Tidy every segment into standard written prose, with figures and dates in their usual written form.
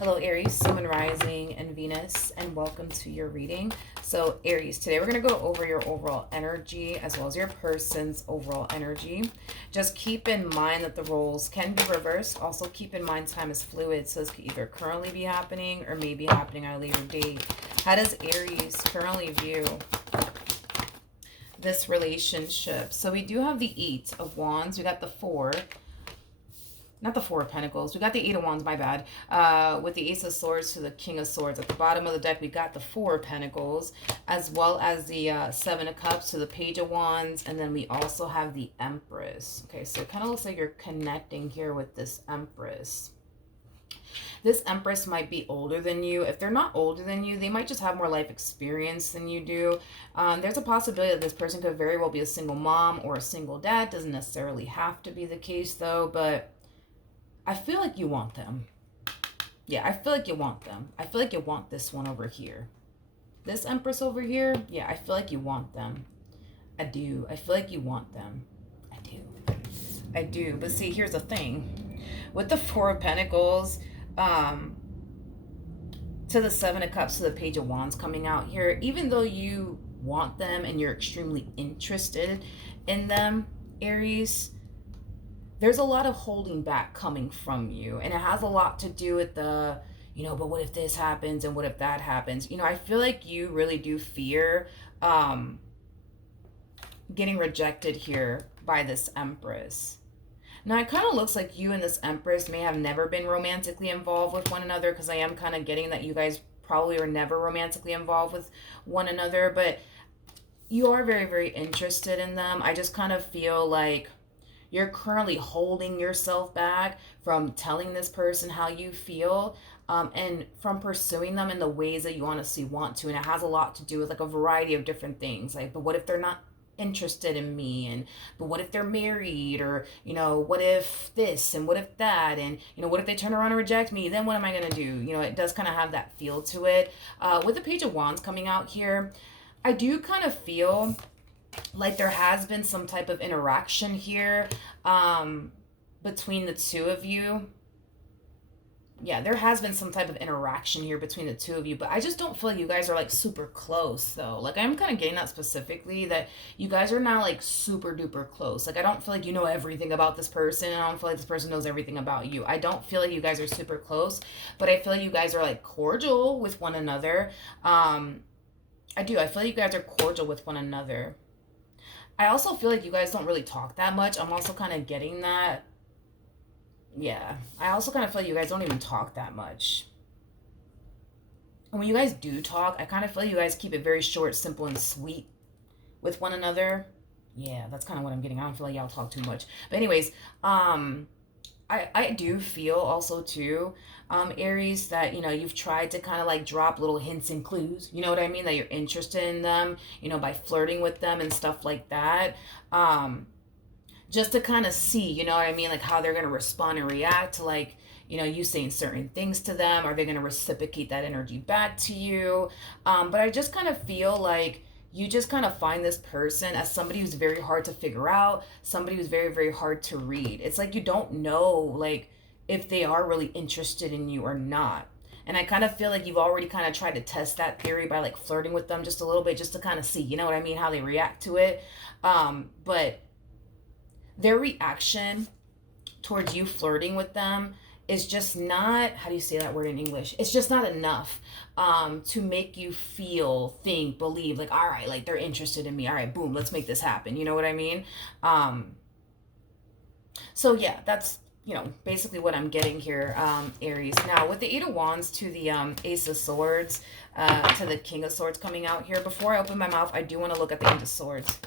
Hello, Aries, Sun, Moon, Rising, and Venus, and welcome to your reading. So, Aries, today we're going to go over your overall energy as well as your person's overall energy. Just keep in mind that the roles can be reversed. Also, keep in mind time is fluid, so this could either currently be happening or may be happening at a later date. How does Aries currently view this relationship? So, we do have the Eight of Wands, we got the Four. Not the Four of Pentacles. We got the Eight of Wands, my bad. With the Ace of Swords to the King of Swords. At the bottom of the deck, we got the Four of Pentacles, as well as the Seven of Cups to the Page of Wands. And then we also have the Empress. Okay, so it kind of looks like you're connecting here with this Empress. This Empress might be older than you. If they're not older than you, they might just have more life experience than you do. There's a possibility that this person could very well be a single mom or a single dad. Doesn't necessarily have to be the case, though, but I feel like you want them. Yeah, I feel like you want them. I feel like you want this one over here. This Empress over here, yeah, I feel like you want them. I do. I feel like you want them. I do. I do. But see, here's the thing. With the Four of Pentacles, to the Seven of Cups, to the Page of Wands coming out here, even though you want them and you're extremely interested in them, Aries, there's a lot of holding back coming from you. And it has a lot to do with the, but what if this happens and what if that happens? I feel like you really do fear getting rejected here by this Empress. Now, it kind of looks like you and this Empress may have never been romantically involved with one another, because I am kind of getting that you guys probably were never romantically involved with one another, but you are very, very interested in them. I just kind of feel like you're currently holding yourself back from telling this person how you feel, and from pursuing them in the ways that you honestly want to. And it has a lot to do with like a variety of different things. Like, but what if they're not interested in me? And but what if they're married? Or what if this and what if that? And what if they turn around and reject me? Then what am I gonna do? It does kind of have that feel to it. With the Page of Wands coming out here, I do kind of feel like there has been some type of interaction here between the two of you. Yeah, there has been some type of interaction here between the two of you, but I just don't feel like you guys are like super close, though. Like, I'm kind of getting that specifically, that you guys are not like super duper close. Like, I don't feel like you know everything about this person, and I don't feel like this person knows everything about you. I don't feel like you guys are super close, but I feel like you guys are like cordial with one another. I do. I feel like you guys are cordial with one another. I also feel like you guys don't really talk that much. I'm also kind of getting that. Yeah. I also kind of feel like you guys don't even talk that much. And when you guys do talk, I kind of feel like you guys keep it very short, simple, and sweet with one another. Yeah, that's kind of what I'm getting. I don't feel like y'all talk too much. But anyways, I do feel also too, Aries, that you've tried to kind of like drop little hints and clues, you know what I mean, that you're interested in them, by flirting with them and stuff like that, just to kind of see, you know what I mean, like how they're going to respond and react to, like, you saying certain things to them. Are they going to reciprocate that energy back to you? But I just kind of feel like you just kind of find this person as somebody who's very hard to figure out, somebody who's very, very hard to read. It's like you don't know, like, if they are really interested in you or not. And I kind of feel like you've already kind of tried to test that theory by like flirting with them just a little bit, just to kind of see, you know what I mean, how they react to it. But their reaction towards you flirting with them is just not, how do you say that word in English? It's just not enough to make you feel, think, believe, like, all right, like they're interested in me. All right, boom, let's make this happen. You know what I mean? So yeah, that's, basically what I'm getting here, Aries. Now, with the Eight of Wands to the Ace of Swords, to the King of Swords coming out here, before I open my mouth, I do want to look at the Eight of Swords.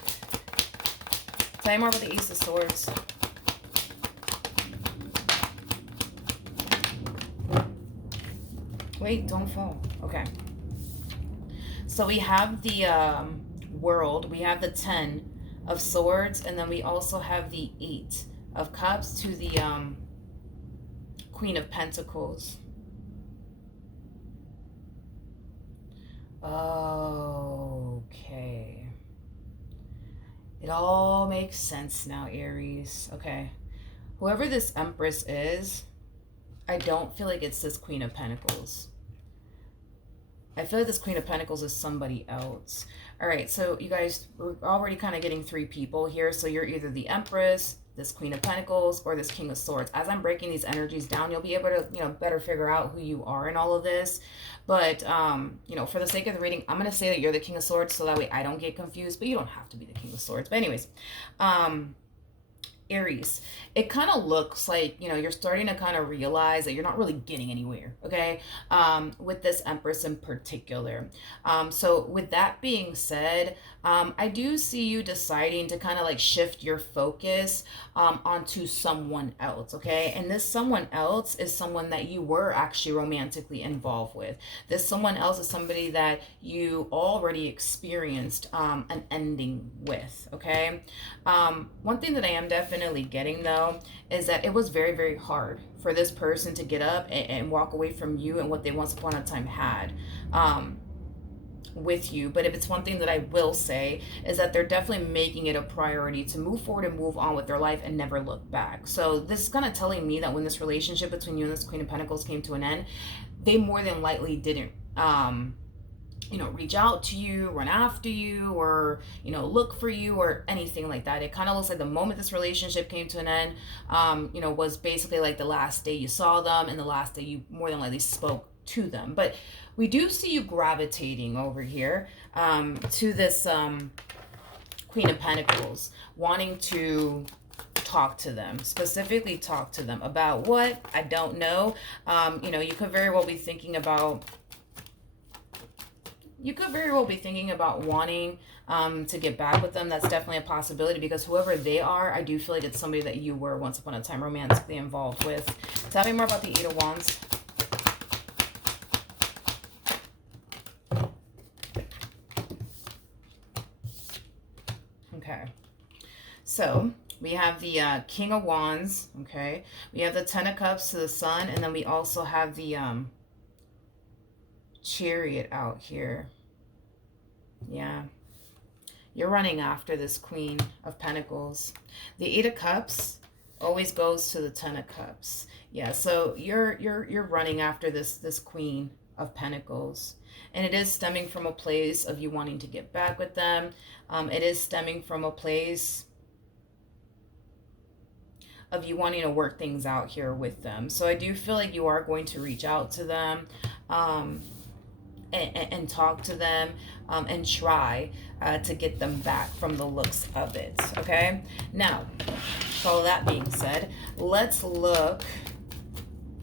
Tell me more about the Ace of Swords. Wait, don't fall. Okay. So we have the World. We have the 10 of Swords. And then we also have the 8 of Cups to the Queen of Pentacles. Okay. It all makes sense now, Aries. Okay. Whoever this Empress is, I don't feel like it's this Queen of Pentacles. I feel like this Queen of Pentacles is somebody else. All right, so you guys, we're already kind of getting 3 people here. So you're either the Empress, this Queen of Pentacles, or this King of Swords. As I'm breaking these energies down, you'll be able to, you know, better figure out who you are in all of this. But, you know, for the sake of the reading, I'm going to say that you're the King of Swords so that way I don't get confused. But you don't have to be the King of Swords. But anyways, Aries, it kind of looks like, you know, you're starting to kind of realize that you're not really getting anywhere, okay, with this Empress in particular. So with that being said, I do see you deciding to kind of like shift your focus onto someone else, okay? And this someone else is someone that you were actually romantically involved with. This someone else is somebody that you already experienced an ending with, okay? One thing that I am definitely getting though is that it was very, very hard for this person to get up and walk away from you and what they once upon a time had. With you. But if it's one thing that I will say is that they're definitely making it a priority to move forward and move on with their life and never look back. So this is kind of telling me that when this relationship between you and this Queen of Pentacles came to an end, they more than likely didn't you know, reach out to you, run after you, or, you know, look for you or anything like that. It kind of looks like the moment this relationship came to an end, you know, was basically like the last day you saw them and the last day you more than likely spoke to them. But we do see you gravitating over here to this Queen of Pentacles, wanting to talk to them, specifically talk to them about what? I don't know. You know, you could very well be thinking about wanting to get back with them. That's definitely a possibility because whoever they are, I do feel like it's somebody that you were once upon a time romantically involved with. Tell me more about the Eight of Wands. Okay, so we have the King of Wands, okay? We have the Ten of Cups to the Sun, and then we also have the Chariot out here. Yeah. You're running after this Queen of Pentacles. The Eight of Cups always goes to the Ten of Cups. Yeah, so you're running after this Queen of Pentacles. And it is stemming from a place of you wanting to get back with them. It is stemming from a place of you wanting to work things out here with them. So I do feel like you are going to reach out to them and talk to them and try to get them back from the looks of it. Okay, now, with all that being said, let's look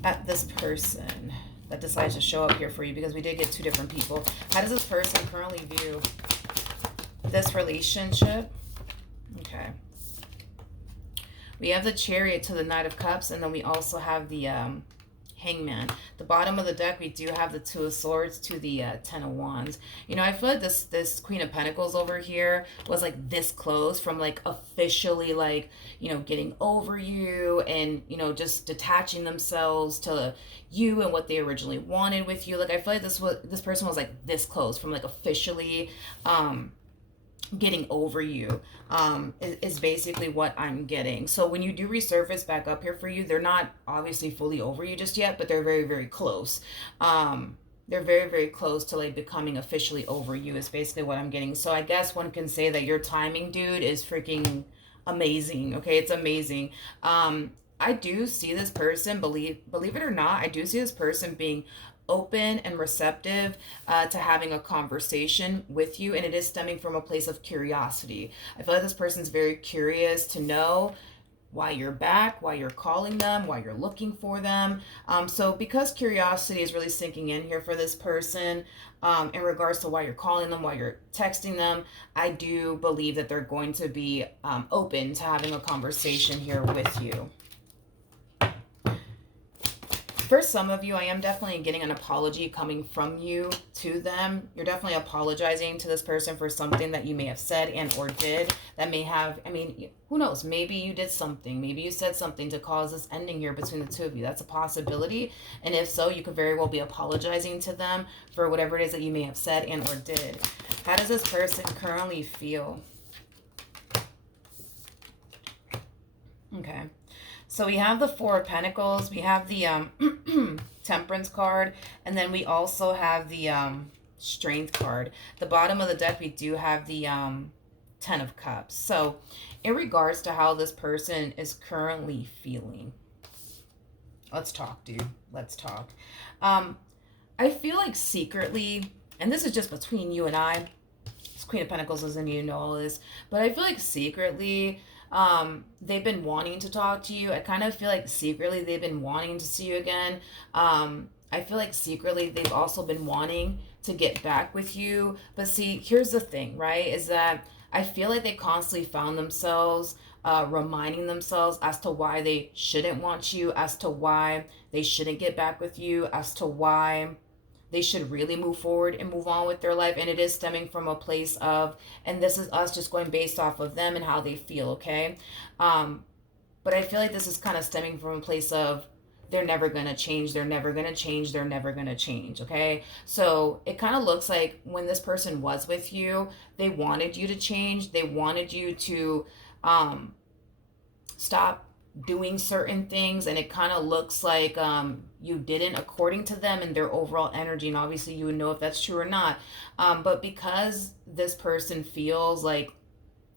at this person that decides to show up here for you, because we did get 2 different people. How does this person currently view this relationship? Okay. We have the Chariot to the Knight of Cups, and then we also have the Hangman. The bottom of the deck, we do have the Two of Swords to the Ten of Wands. You know, I feel like this Queen of Pentacles over here was like this close from like officially like, you know, getting over you and, you know, just detaching themselves to you and what they originally wanted with you. Like, I feel like this person was like this close from like officially getting over you is basically what I'm getting. So when you do resurface back up here for you, they're not obviously fully over you just yet, but they're very, very close. They're very, very close to like becoming officially over you is basically what I'm getting. So I guess one can say that your timing, dude, is freaking amazing. Okay, it's amazing. I do see this person, believe it or not, I do see this person being open and receptive to having a conversation with you, and it is stemming from a place of curiosity. I feel like this person's very curious to know why you're back, why you're calling them, why you're looking for them. So because curiosity is really sinking in here for this person in regards to why you're calling them, why you're texting them, I do believe that they're going to be open to having a conversation here with you. For some of you, I am definitely getting an apology coming from you to them. You're definitely apologizing to this person for something that you may have said and or did that may have, I mean, who knows? Maybe you did something. Maybe you said something to cause this ending here between the two of you. That's a possibility. And if so, you could very well be apologizing to them for whatever it is that you may have said and or did. How does this person currently feel? Okay. So we have the Four of Pentacles, we have the Temperance card, and then we also have the Strength card. The bottom of the deck, we do have the Ten of Cups. So in regards to how this person is currently feeling, let's talk, dude. Let's talk. I feel like secretly, and this is just between you and I, this Queen of Pentacles doesn't need to know all this, but I feel like secretly, they've been wanting to talk to you. I kind of feel like secretly they've been wanting to see you again. I feel like secretly they've also been wanting to get back with you. But see, here's the thing, right? Is that I feel like they constantly found themselves reminding themselves as to why they shouldn't want you, as to why they shouldn't get back with you, as to why they should really move forward and move on with their life. And it is stemming from a place of, and this is us just going based off of them and how they feel, okay? But I feel like this is kind of stemming from a place of they're never going to change, they're never going to change, they're never going to change, okay? So it kind of looks like when this person was with you, they wanted you to change, they wanted you to stop doing certain things, and it kind of looks like you didn't according to them and their overall energy, and obviously you would know if that's true or not, but because this person feels like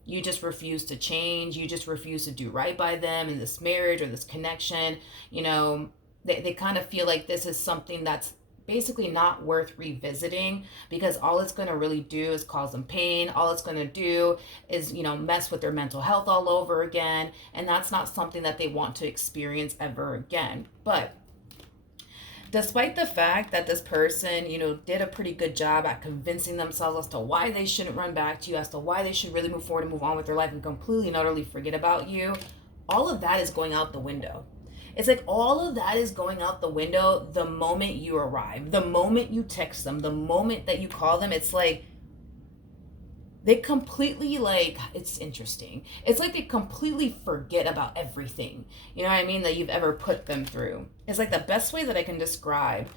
you just refuse to change, you just refuse to do right by them in this marriage or this connection, you know, they kind of feel like this is something that's basically not worth revisiting, because all it's going to really do is cause them pain. All it's going to do is, you know, mess with their mental health all over again, and that's not something that they want to experience ever again. But despite the fact that this person, you know, did a pretty good job at convincing themselves as to why they shouldn't run back to you, as to why they should really move forward and move on with their life and completely and utterly forget about you, all of that is going out the window. It's like all of that is going out the window the moment you arrive, the moment you text them, the moment that you call them. It's like they completely, like, it's interesting. It's like they completely forget about everything, you know what I mean, that you've ever put them through. It's like the best way that I can describe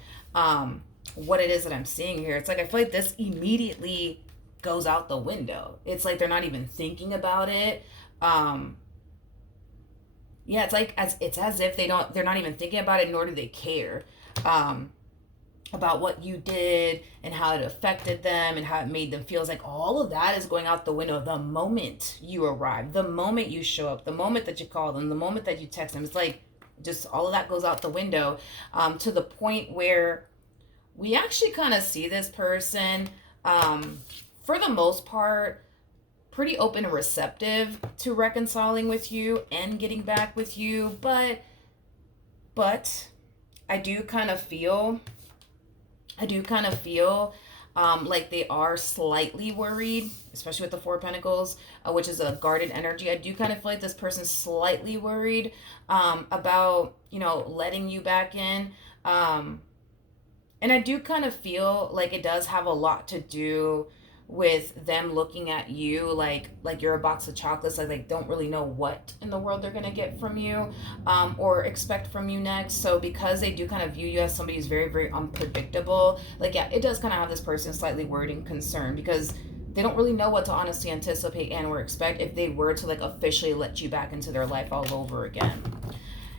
what it is that I'm seeing here. It's like I feel like this immediately goes out the window. It's like they're not even thinking about it. Yeah, it's like it's as if they're not even thinking about it, nor do they care about what you did and how it affected them and how it made them feel. It's like all of that is going out the window the moment you arrive, the moment you show up, the moment that you call them, the moment that you text them. It's like just all of that goes out the window, to the point where we actually kind of see this person, for the most part, pretty open and receptive to reconciling with you and getting back with you. But I do kind of feel like they are slightly worried, especially with the Four of Pentacles, which is a guarded energy. I do kind of feel like this person's slightly worried about, you know, letting you back in. And I do kind of feel like it does have a lot to do with them looking at you like you're a box of chocolates, like don't really know what in the world they're gonna get from you, or expect from you next. So because they do kind of view you as somebody who's very, very unpredictable, like, yeah, it does kind of have this person slightly worried and concerned, because they don't really know what to honestly anticipate and or expect if they were to like officially let you back into their life all over again.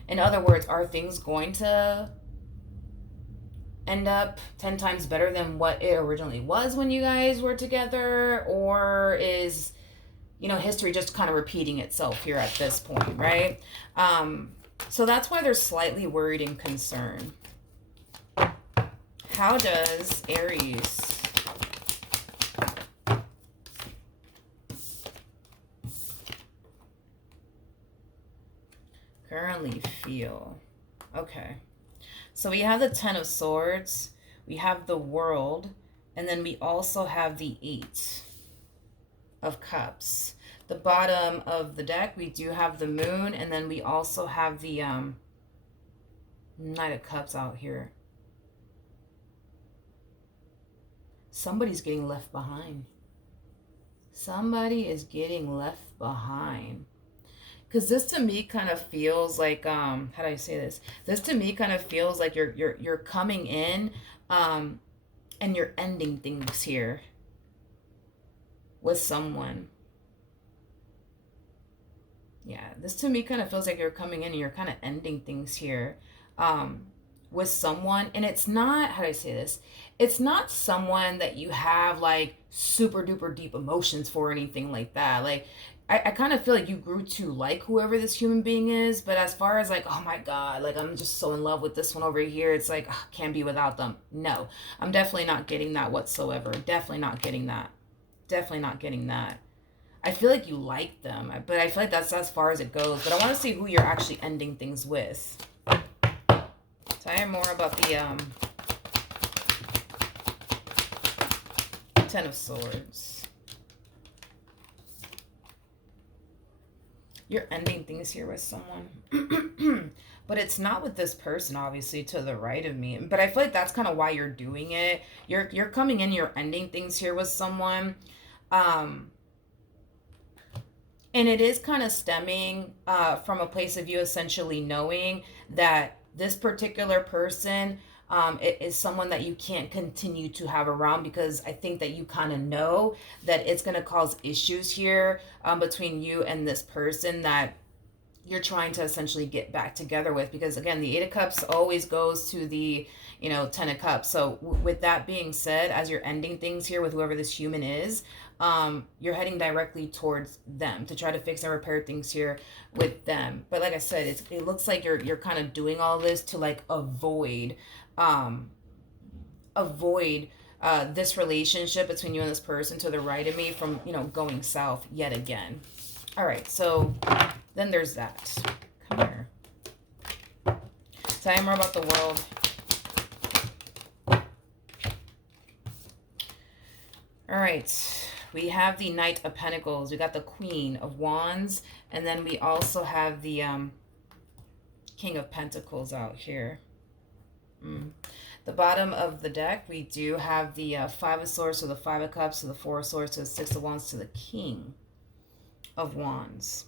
In other words, are things going to end up 10 times better than what it originally was when you guys were together, or is, you know, history just kind of repeating itself here at this point, right? So that's why they're slightly worried and concerned. How does Aries currently feel? Okay. So we have the Ten of Swords, we have the World, and then we also have the Eight of Cups. The bottom of the deck, we do have the Moon, and then we also have the Knight of Cups out here. Somebody's getting left behind. Somebody is getting left behind. Because this to me kind of feels like, how do I say this? This to me kind of feels like you're coming in, and you're ending things here with someone. Yeah, this to me kind of feels like you're coming in and you're kind of ending things here um, with someone. And it's not, how do I say this? It's not someone that you have like super duper deep emotions for or anything like that. Like, I kind of feel like you grew to like whoever this human being is. But as far as like, oh my God, like I'm just so in love with this one over here, it's like, ugh, can't be without them. No, I'm definitely not getting that whatsoever. Definitely not getting that. Definitely not getting that. I feel like you like them, but I feel like that's as far as it goes. But I want to see who you're actually ending things with. Tell me more about the Ten of Swords. You're ending things here with someone. But it's not with this person, obviously, to the right of me. But I feel like that's kind of why you're doing it. You're coming in, you're ending things here with someone. Um, and it is kind of stemming from a place of you essentially knowing that this particular person it is someone that you can't continue to have around, because I think that you kind of know that it's going to cause issues here between you and this person that you're trying to essentially get back together with. Because again, the Eight of Cups always goes to the, Ten of Cups. So with that being said, as you're ending things here with whoever this human is, you're heading directly towards them to try to fix and repair things here with them. But like I said, it looks like you're kind of doing all this to like um avoid this relationship between you and this person to the right of me from, going south yet again. All right, so then there's that. Come here. Tell me more about the world. All right, we have the Knight of Pentacles. We got the Queen of Wands, and then we also have the King of Pentacles out here. The bottom of the deck, we do have the Five of Swords to the Five of Cups to the Four of Swords to the Six of Wands to the King of Wands.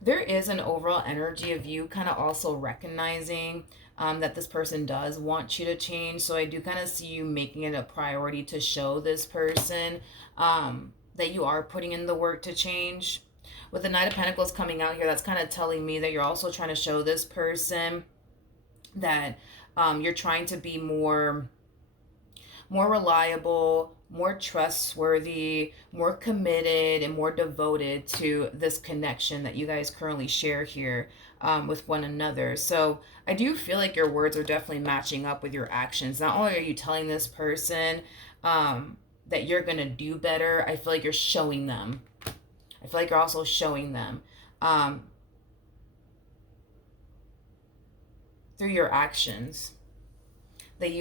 There is an overall energy of you kind of also recognizing that this person does want you to change. So I do kind of see you making it a priority to show this person that you are putting in the work to change. With the Knight of Pentacles coming out here, that's kind of telling me that you're also trying to show this person that you're trying to be more reliable, more trustworthy, more committed, and more devoted to this connection that you guys currently share here with one another. So I do feel like your words are definitely matching up with your actions. Not only are you telling this person that you're going to do better, I feel like you're showing them. I feel like you're also showing them through your actions that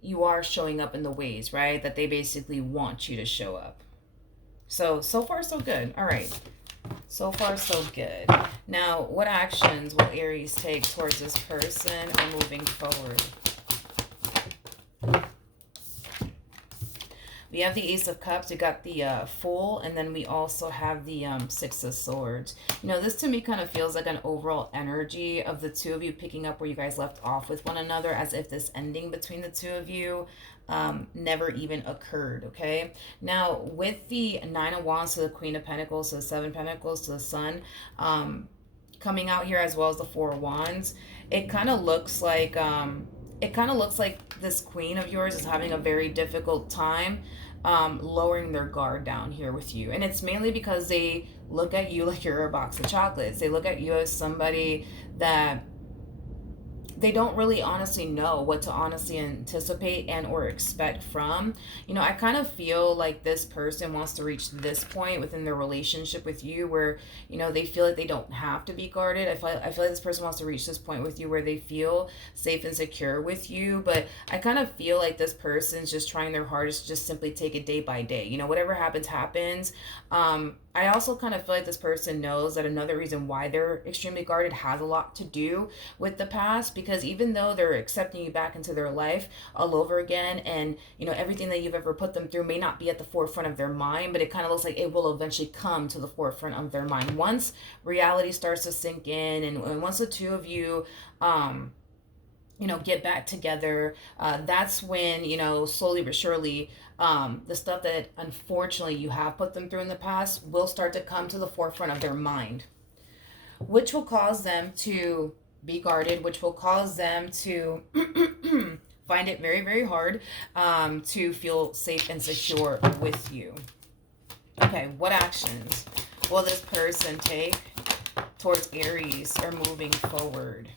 you are showing up in the ways, right, that they basically want you to show up. So far so good. All right, so far so good. Now, what actions will Aries take towards this person or moving forward? We have the Ace of Cups, we got the Fool, and then we also have the Six of Swords. This to me kind of feels like an overall energy of the two of you picking up where you guys left off with one another, as if this ending between the two of you never even occurred, okay? Now, with the Nine of Wands to the Queen of Pentacles to the Seven of Pentacles to the Sun, coming out here, as well as the Four of Wands, it kind of looks like this queen of yours is having a very difficult time lowering their guard down here with you. And it's mainly because they look at you like you're a box of chocolates. They look at you as somebody that they don't really honestly know what to honestly anticipate and or expect from. I kind of feel like this person wants to reach this point within their relationship with you where, they feel like they don't have to be guarded. I feel like this person wants to reach this point with you where they feel safe and secure with you. But I kind of feel like this person's just trying their hardest to just simply take it day by day. Whatever happens. I also kind of feel like this person knows that another reason why they're extremely guarded has a lot to do with the past, because even though they're accepting you back into their life all over again, and everything that you've ever put them through may not be at the forefront of their mind, but it kind of looks like it will eventually come to the forefront of their mind once reality starts to sink in, and once the two of you get back together. That's when, slowly but surely, the stuff that unfortunately you have put them through in the past will start to come to the forefront of their mind. which will cause them to be guarded, which will cause them to find it very, very hard to feel safe and secure with you. Okay, what actions will this person take towards Aries or moving forward?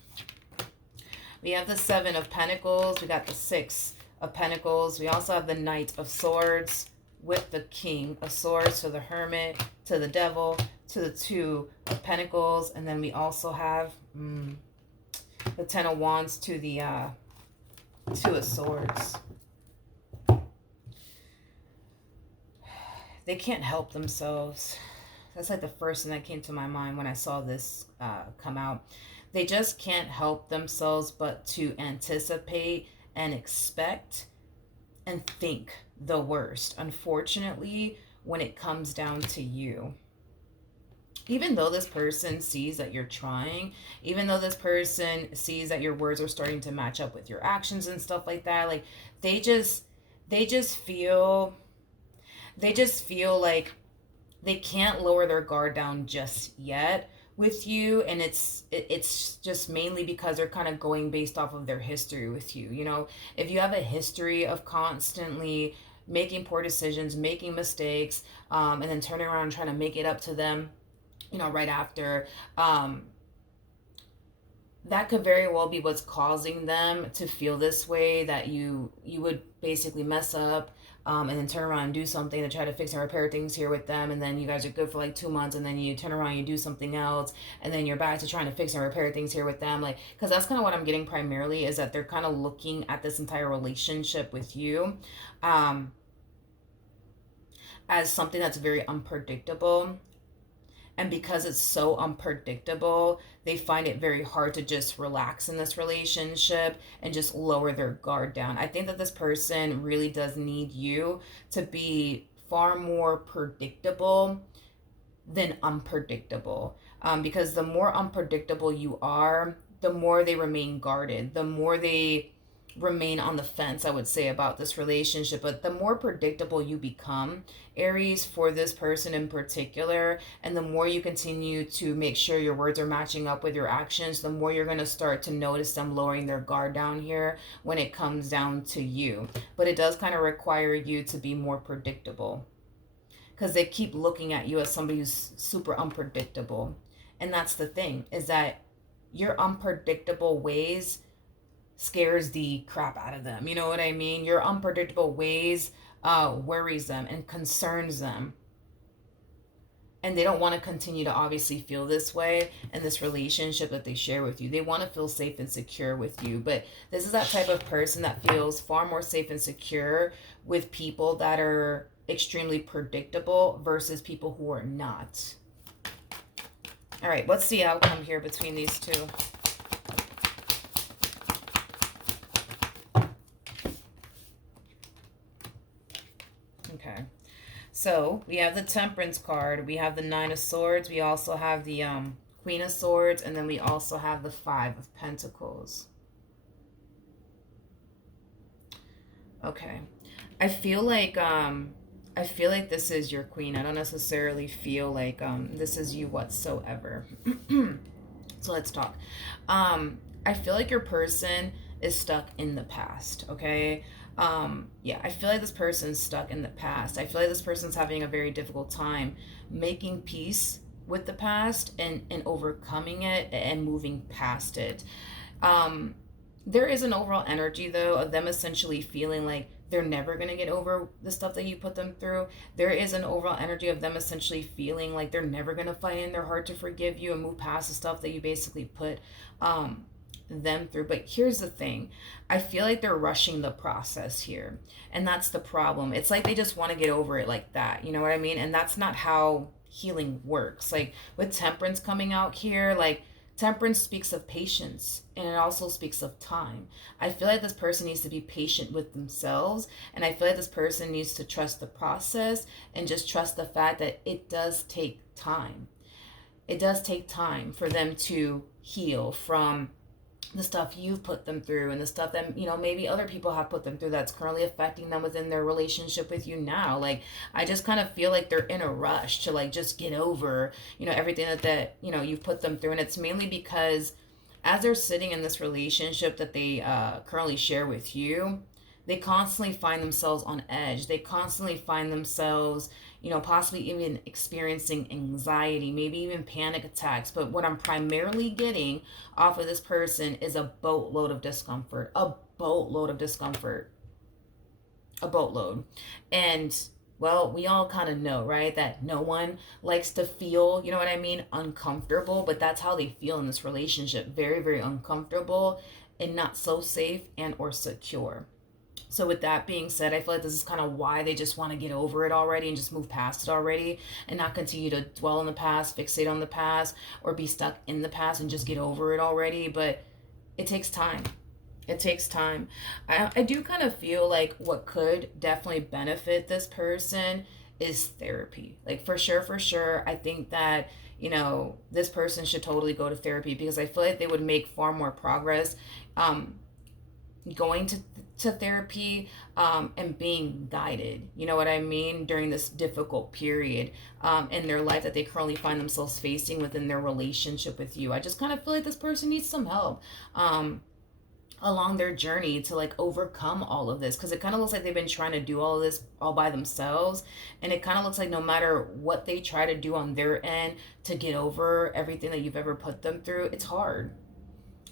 We have the Seven of Pentacles. We got the Six of Pentacles. We also have the Knight of Swords with the King of Swords, to the Hermit, to the Devil, to the Two of Pentacles. And then we also have the Ten of Wands to the Two of Swords. They can't help themselves. That's like the first thing that came to my mind when I saw this come out. They just can't help themselves but to anticipate and expect and think the worst, unfortunately, when it comes down to you. Even though this person sees that you're trying, even though this person sees that your words are starting to match up with your actions and stuff like that, like they just feel like they can't lower their guard down just yet with you, and it's just mainly because they're kind of going based off of their history with you. You know, if you have a history of constantly making poor decisions, making mistakes, and then turning around and trying to make it up to them, you know, right after, that could very well be what's causing them to feel this way, that you would basically mess up, and then turn around and do something to try to fix and repair things here with them, and then you guys are good for like 2 months, and then you turn around and you do something else, and then you're back to trying to fix and repair things here with them. Like, because that's kind of what I'm getting primarily, is that they're kind of looking at this entire relationship with you as something that's very unpredictable. And because it's so unpredictable, they find it very hard to just relax in this relationship and just lower their guard down. I think that this person really does need you to be far more predictable than unpredictable. Because the more unpredictable you are, the more they remain guarded, the more they remain on the fence, I would say, about this relationship. But the more predictable you become, Aries, for this person in particular, and the more you continue to make sure your words are matching up with your actions, the more you're going to start to notice them lowering their guard down here when it comes down to you. But it does kind of require you to be more predictable, because they keep looking at you as somebody who's super unpredictable. And that's the thing, is that your unpredictable ways scares the crap out of them. You know what I mean? Your unpredictable ways worries them and concerns them. And they don't want to continue to obviously feel this way in this relationship that they share with you. They want to feel safe and secure with you. But this is that type of person that feels far more safe and secure with people that are extremely predictable versus people who are not. All right, what's the outcome here between these two? Okay, so we have the Temperance card, we have the Nine of Swords, we also have the Queen of Swords, and then we also have the Five of Pentacles. Okay, I feel like this is your queen. I don't necessarily feel like this is you whatsoever. So let's talk. I feel like your person is stuck in the past, okay? Yeah, I feel like this person's stuck in the past. I feel like this person's having a very difficult time making peace with the past and overcoming it and moving past it. There is an overall energy, though, of them essentially feeling like they're never going to get over the stuff that you put them through. There is an overall energy of them essentially feeling like they're never going to find it in their heart to forgive you and move past the stuff that you basically put them through. But here's the thing. I feel like they're rushing the process here. And that's the problem. It's like they just want to get over it like that. You know what I mean? And that's not how healing works. Like with Temperance coming out here, like Temperance speaks of patience, and it also speaks of time. I feel like this person needs to be patient with themselves, and I feel like this person needs to trust the process and just trust the fact that it does take time. It does take time for them to heal from the stuff you've put them through and the stuff that maybe other people have put them through that's currently affecting them within their relationship with you now. Like, I just kind of feel like they're in a rush to like just get over everything that you've put them through. And it's mainly because as they're sitting in this relationship that they currently share with you, they constantly find themselves on edge. They constantly find themselves, possibly even experiencing anxiety, maybe even panic attacks. But what I'm primarily getting off of this person is a boatload of discomfort, a boatload of discomfort, a boatload. And well, we all kind of know, right, that no one likes to feel, you know what I mean, uncomfortable, but that's how they feel in this relationship. Very, very uncomfortable and not so safe and or secure. So with that being said, I feel like this is kind of why they just want to get over it already and just move past it already and not continue to dwell in the past, fixate on the past, or be stuck in the past and just get over it already. But it takes time. It takes time. I do kind of feel like what could definitely benefit this person is therapy. Like, for sure, for sure. I think that, this person should totally go to therapy because I feel like they would make far more progress going to therapy and being guided, you know what I mean, during this difficult period in their life that they currently find themselves facing within their relationship with you. I just kind of feel like this person needs some help along their journey to like overcome all of this, because it kind of looks like they've been trying to do all of this all by themselves, and it kind of looks like no matter what they try to do on their end to get over everything that you've ever put them through, it's hard.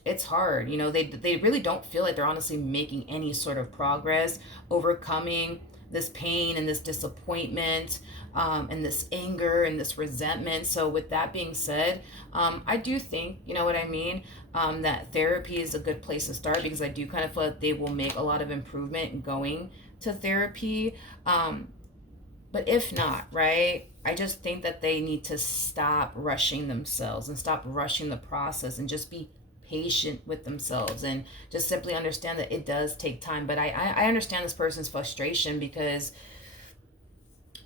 It's hard. They really don't feel like they're honestly making any sort of progress overcoming this pain and this disappointment, and this anger and this resentment. So with that being said, I do think, you know what I mean, that therapy is a good place to start, because I do kind of feel like they will make a lot of improvement going to therapy. But if not, right, I just think that they need to stop rushing themselves and stop rushing the process and just be patient with themselves and just simply understand that it does take time. But I understand this person's frustration because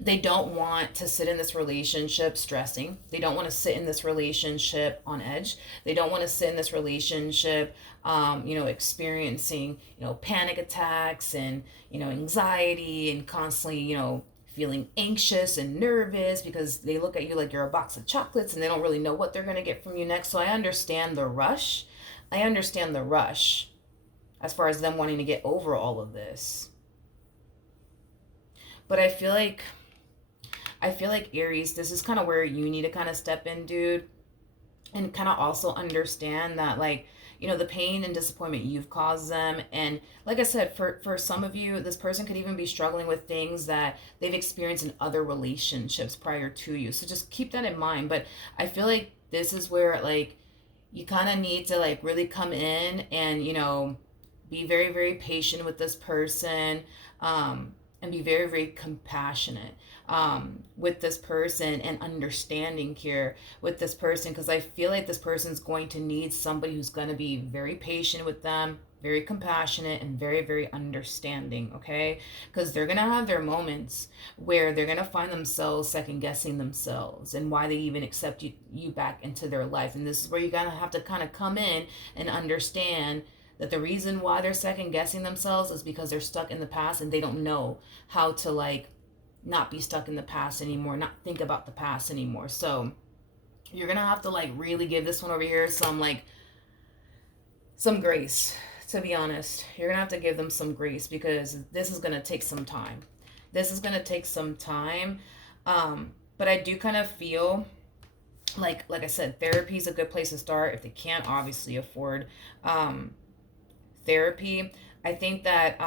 they don't want to sit in this relationship stressing. They don't want to sit in this relationship on edge. They don't want to sit in this relationship, experiencing, panic attacks and, anxiety and constantly, feeling anxious and nervous because they look at you like you're a box of chocolates and they don't really know what they're going to get from you next. So I understand the rush. I understand the rush as far as them wanting to get over all of this. But I feel like Aries, this is kind of where you need to kind of step in, dude, and kind of also understand that, like, the pain and disappointment you've caused them. And like I said, for some of you, this person could even be struggling with things that they've experienced in other relationships prior to you. So just keep that in mind. But I feel like this is where, like, you kind of need to, like, really come in and, be very, very patient with this person, and be very, very compassionate with this person and understanding here with this person, because I feel like this person's going to need somebody who's going to be very patient with them, very compassionate, and very, very understanding, okay? Because they're going to have their moments where they're going to find themselves second guessing themselves and why they even accept you back into their life. And this is where you're going to have to kind of come in and understand that the reason why they're second guessing themselves is because they're stuck in the past and they don't know how to, like, not be stuck in the past anymore, not think about the past anymore. So you're gonna have to, like, really give this one over here some grace. To be honest, you're gonna have to give them some grace because this is gonna take some time. This is gonna take some time. But I do kind of feel like I said, therapy is a good place to start if they can't obviously afford therapy. I think that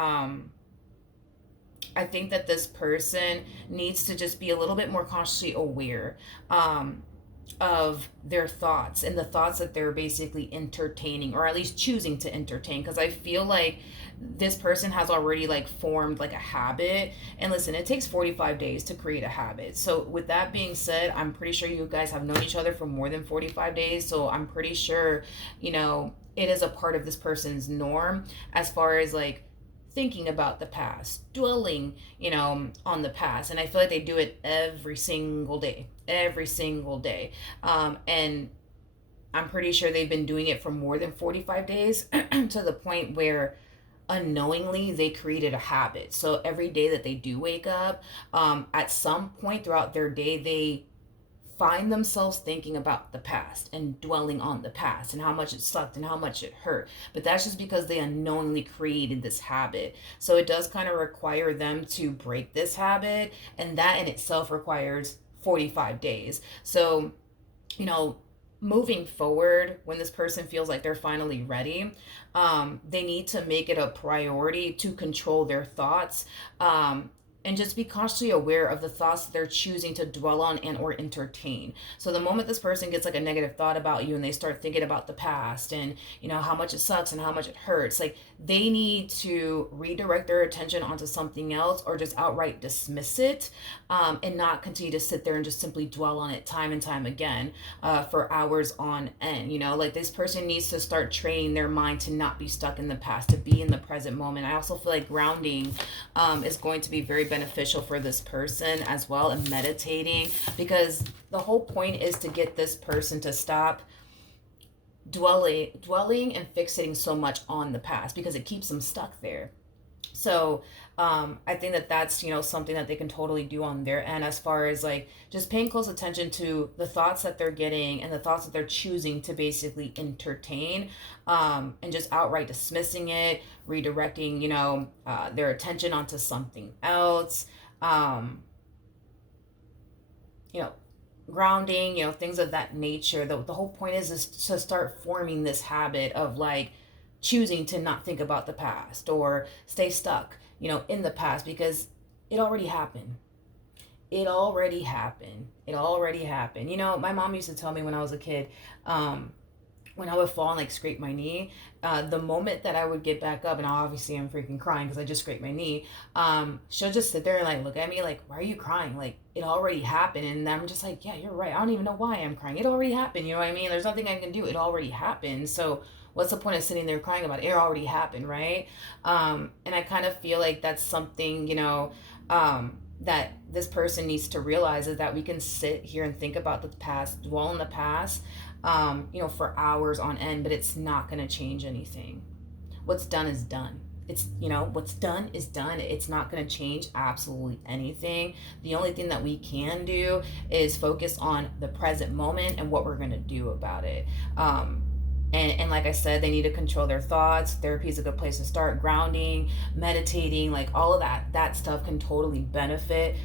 this person needs to just be a little bit more consciously aware of their thoughts and the thoughts that they're basically entertaining, or at least choosing to entertain, because I feel like this person has already, like, formed, like, a habit. And listen, it takes 45 days to create a habit. So with that being said, I'm pretty sure you guys have known each other for more than 45 days, so I'm pretty sure it is a part of this person's norm as far as, like, thinking about the past, dwelling, on the past. And I feel like they do it every single day. And I'm pretty sure they've been doing it for more than 45 days to the point where unknowingly they created a habit. So every day that they do wake up, at some point throughout their day, they find themselves thinking about the past and dwelling on the past and how much it sucked and how much it hurt. But that's just because they unknowingly created this habit. So it does kind of require them to break this habit, and that in itself requires 45 days. So, you know, moving forward, when this person feels like they're finally ready, they need to make it a priority to control their thoughts, and just be consciously aware of the thoughts that they're choosing to dwell on and or entertain. So the moment this person gets like a negative thought about you and they start thinking about the past and how much it sucks and how much it hurts, like they need to redirect their attention onto something else or just outright dismiss it, and not continue to sit there and just simply dwell on it time and time again, for hours on end. Like this person needs to start training their mind to not be stuck in the past, to be in the present moment. I also feel like grounding is going to be very beneficial for this person as well, and meditating, because the whole point is to get this person to stop dwelling and fixating so much on the past, because it keeps them stuck there. So I think that that's something that they can totally do on their end, as far as like just paying close attention to the thoughts that they're getting and the thoughts that they're choosing to basically entertain, and just outright dismissing it, redirecting their attention onto something else. um, you know Grounding, things of that nature. The whole point is to start forming this habit of like choosing to not think about the past or stay stuck in the past, because it already happened. It already happened. My mom used to tell me when I was a kid, when I would fall and like scrape my knee, the moment that I would get back up, and obviously I'm freaking crying because I just scraped my knee, she'll just sit there and like look at me like, why are you crying? Like, it already happened. And I'm just like, yeah, you're right. I don't even know why I'm crying. It already happened. You know what I mean? There's nothing I can do. It already happened. So what's the point of sitting there crying about it? It already happened, right? And I kind of feel like that's something, that this person needs to realize, is that we can sit here and think about the past, dwell in the past, for hours on end, but it's not going to change anything. What's done is done. What's done is done. It's not going to change absolutely anything. The only thing that we can do is focus on the present moment and what we're going to do about it. And like I said, they need to control their thoughts. Therapy is a good place to start. Grounding, meditating, like all of that stuff can totally benefit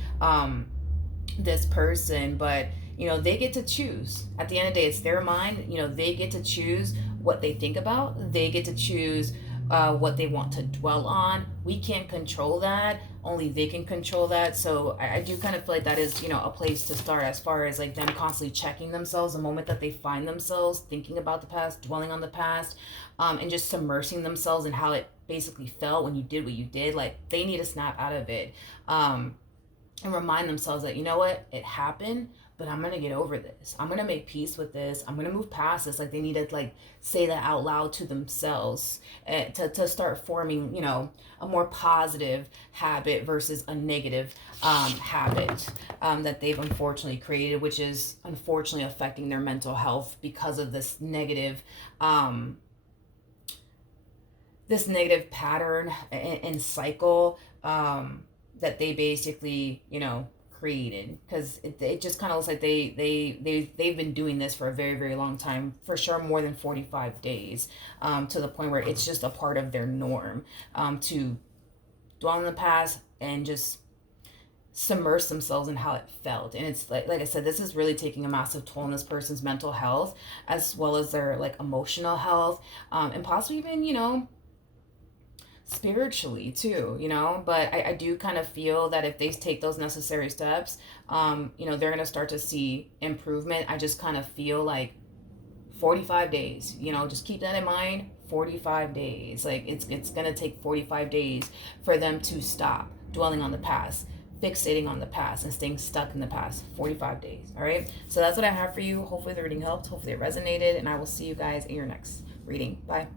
this person. But they get to choose. At the end of the day, it's their mind. They get to choose what they think about. They get to choose what they want to dwell on. We can't control that. Only they can control that. So I do kind of feel like that is, a place to start, as far as like them constantly checking themselves the moment that they find themselves thinking about the past, dwelling on the past, and just submersing themselves in how it basically felt when you did what you did. Like, they need to snap out of it, and remind themselves that, what, it happened, but I'm gonna get over this. I'm gonna make peace with this. I'm gonna move past this. Like, they need to like say that out loud to themselves, to start forming a more positive habit versus a negative habit that they've unfortunately created, which is unfortunately affecting their mental health because of this negative pattern and cycle, that they basically created, because it just kind of looks like they've been doing this for a very, very long time, for sure more than 45 days, to the point where it's just a part of their norm, to dwell in the past and just submerge themselves in how it felt. And it's like I said, this is really taking a massive toll on this person's mental health, as well as their like emotional health, and possibly even spiritually too. But I do kind of feel that if they take those necessary steps, they're going to start to see improvement. I just kind of feel like 45 days, just keep that in mind. 45 days, like it's going to take 45 days for them to stop dwelling on the past, fixating on the past, and staying stuck in the past. 45 days. All right, so that's what I have for you. Hopefully the reading helped, hopefully it resonated, and I will see you guys in your next reading. Bye.